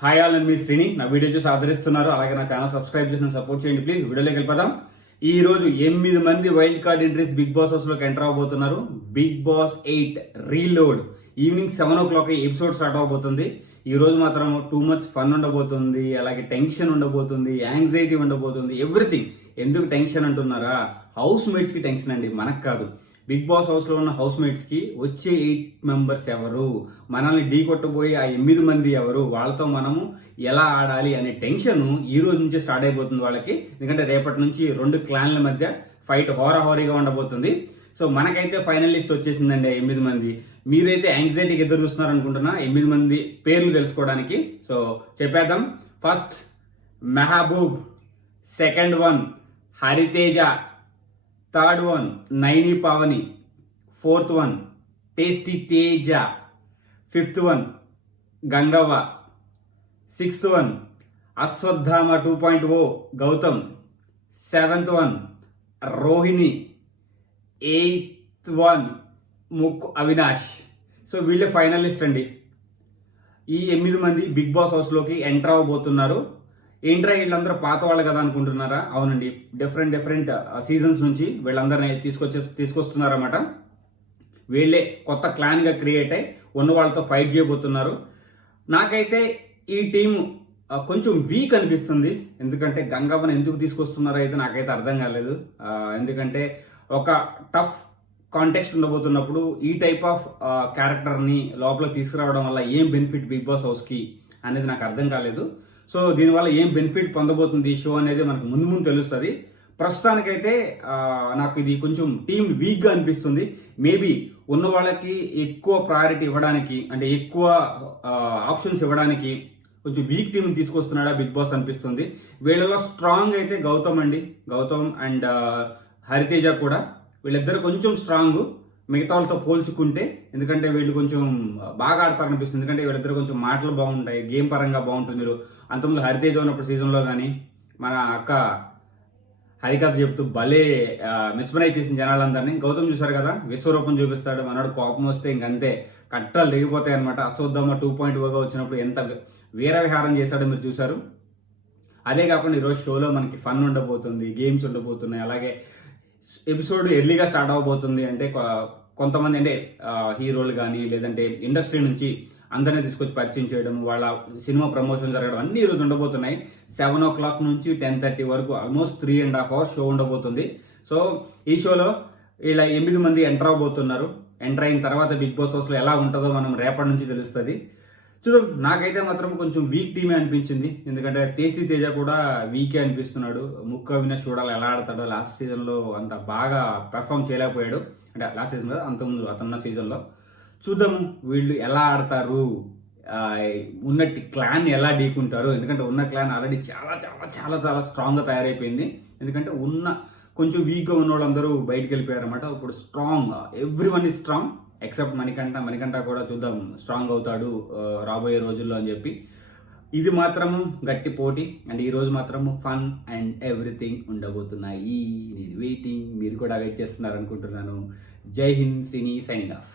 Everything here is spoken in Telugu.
హాయ్ ఆల్ అండ్ మీ శ్రీని నా వీడియో చూసి ఆదరిస్తున్నారు. అలాగే నా ఛానల్ సబ్స్క్రైబ్ చేసి సపోర్ట్ చేయండి ప్లీజ్. వీడియోలోకి వెళ్ళిపోదాం. ఈ రోజు 8 మంది wild card entries Bigg Boss house లోకి ఎంటర్ అవబోతున్నారు. Bigg Boss 8 reload evening 7 o'clock episode start అవబోతుంది. ఈ రోజు మాత్రం టూ మచ్ ఫన్ ఉండబోతుంది, అలాగే టెన్షన్ ఉండబోతుంది, యాంగ్జైటీ ఉండబోతుంది, ఎవ్రీథింగ్. ఎందుకు టెన్షన్ అంటున్నారా? హౌస్ మేట్స్ కి టెన్షన్ అండి, మనకు కాదు. బిగ్ బాస్ హౌస్ లో ఉన్న హౌస్ మేట్స్ కి వచ్చే 8 మెంబర్స్ ఎవరు, మనల్ని ఢీ కొట్టబోయే ఆ 8 మంది ఎవరు, వాళ్ళతో మనము ఎలా ఆడాలి అనే టెన్షన్ ఈ రోజు నుంచే స్టార్ట్ అయిపోతుంది వాళ్ళకి. ఎందుకంటే రేపటి నుంచి 2 క్లాన్ల మధ్య ఫైట్ హోరాహోరీగా ఉండబోతుంది. సో మనకైతే ఫైనల్ లిస్ట్ వచ్చేసిందండి 8 మంది. మీరైతే యాంగ్జైటీకి ఎదురు చూస్తున్నారు అనుకుంటున్నా 8 మంది పేర్లు తెలుసుకోవడానికి. సో చెప్పేద్దాం. First Mehboob, second one Hariteja, third one Naini Pavani, fourth one tasty Teja, fifth one Gangavva, sixth one Ashwatthama 2.0 Gautham, seventh one Rohini, eighth one Mukku Avinash. So వీళ్ళే ఫైనలిస్ట్ అండి. ఈ 8 మంది బిగ్ బాస్ హౌస్లోకి ఎంటర్ అవ్వబోతున్నారు. ఏంట్రా వీళ్ళందరూ పాత వాళ్ళు కదా అనుకుంటున్నారా? అవునండి, డిఫరెంట్ సీజన్స్ నుంచి వీళ్ళందరినీ తీసుకొస్తున్నారన్నమాట. వీళ్ళే కొత్త క్లాన్గా క్రియేట్ అయ్యి ఉన్న వాళ్ళతో ఫైట్ చేయబోతున్నారు. నాకైతే ఈ టీం కొంచెం వీక్ అనిపిస్తుంది. ఎందుకంటే గంగవ్వని ఎందుకు తీసుకొస్తున్నారో అయితే నాకైతే అర్థం కాలేదు. ఎందుకంటే ఒక టఫ్ కాంటెక్స్ట్ ఉండబోతున్నప్పుడు ఈ టైప్ ఆఫ్ క్యారెక్టర్ని లోపలికి తీసుకురావడం వల్ల ఏం బెనిఫిట్ బిగ్ బాస్ హౌస్కి అనేది నాకు అర్థం కాలేదు. సో దీనివల్ల ఏం బెనిఫిట్ పొందబోతుంది ఈ షో అనేది మనకు ముందు తెలుస్తుంది. ప్రస్తుతానికైతే నాకు ఇది కొంచెం టీం వీక్గా అనిపిస్తుంది. మేబీ ఉన్న వాళ్ళకి ఎక్కువ ప్రయారిటీ ఇవ్వడానికి, అంటే ఎక్కువ ఆప్షన్స్ ఇవ్వడానికి కొంచెం వీక్ టీం తీసుకొస్తున్నాడా బిగ్ బాస్ అనిపిస్తుంది. వీళ్ళలో స్ట్రాంగ్ అయితే గౌతమ్ అండ్ హరితేజ కూడా. వీళ్ళిద్దరు కొంచెం స్ట్రాంగ్ మిగతా వాళ్ళతో పోల్చుకుంటే. ఎందుకంటే వీళ్ళు కొంచెం బాగా ఆడతారు అనిపిస్తుంది. ఎందుకంటే వీళ్ళిద్దరు కొంచెం మాటలు బాగుంటాయి, గేమ్ పరంగా బాగుంటుంది. మీరు అంతకుముందు హరితేజ ఉన్నప్పుడు సీజన్లో కానీ మన అక్క హరికథ చెప్తూ భలే మిస్మరైజ్ చేసిన జనాలందరినీ. గౌతమ్ చూశారు కదా, విశ్వరూపం చూపిస్తాడు, మనోడు కోపం వస్తే ఇంకంతే కట్టలు దిగిపోతాయి అనమాట. అశ్వత్థామ 2.0గా వచ్చినప్పుడు ఎంత వీర విహారం చేశాడో మీరు చూశారు. అదే కాకుండా ఈరోజు షోలో మనకి ఫన్ ఉండబోతుంది, గేమ్స్ ఉండబోతున్నాయి. అలాగే ఎపిసోడ్ ఎర్లీగా స్టార్ట్ అవబోతుంది. అంటే కొంతమంది అంటే హీరోలు కానీ లేదంటే ఇండస్ట్రీ నుంచి అందరినీ తీసుకొచ్చి పరిచయం చేయడం, వాళ్ళ సినిమా ప్రమోషన్ జరగడం అన్ని ఈరోజు ఉండబోతున్నాయి. 7 o'clock నుంచి 10:30 వరకు ఆల్మోస్ట్ 3.5 hours షో ఉండబోతుంది. సో ఈ షోలో ఇలా 8 మంది ఎంటర్ అవబోతున్నారు. ఎంటర్ అయిన తర్వాత బిగ్ బాస్ హౌస్లో ఎలా ఉంటుందో మనం రేపటి నుంచి తెలుస్తుంది. చూద్దాం. నాకైతే మాత్రం కొంచెం వీక్ టీమే అనిపించింది. ఎందుకంటే టేస్టీ తేజ కూడా వీకే అనిపిస్తున్నాడు. ముక్కు అవినాష్ చూడాలి ఎలా ఆడతాడో. లాస్ట్ సీజన్లో అంత బాగా పెర్ఫామ్ చేయలేకపోయాడు. అంటే లాస్ట్ సీజన్లో అంతకుముందు అతనున్న సీజన్లో. చూద్దాము వీళ్ళు ఎలా ఆడతారు, ఉన్నట్టు క్లాన్ ఎలా ఢీకుంటారు. ఎందుకంటే ఉన్న క్లాన్ ఆల్రెడీ చాలా చాలా చాలా చాలా స్ట్రాంగ్గా తయారైపోయింది. ఎందుకంటే కొంచెం వీక్గా ఉన్న వాళ్ళందరూ బయటికి వెళ్ళిపోయారన్నమాట. ఇప్పుడు strong, everyone is strong except Manikanta కూడా చూద్దాం స్ట్రాంగ్ అవుతాడు రాబోయే రోజుల్లో అని చెప్పి. ఇది మాత్రము గట్టి పోటీ. అండ్ ఈ రోజు మాత్రము ఫన్ అండ్ ఎవ్రీథింగ్ ఉండబోతున్నాయి. నేను వెయిటింగ్, మీరు కూడా వెయిట్ చేస్తున్నారు అనుకుంటున్నాను. జై హింద్, శ్రీని సైనింగ్ ఆఫ్.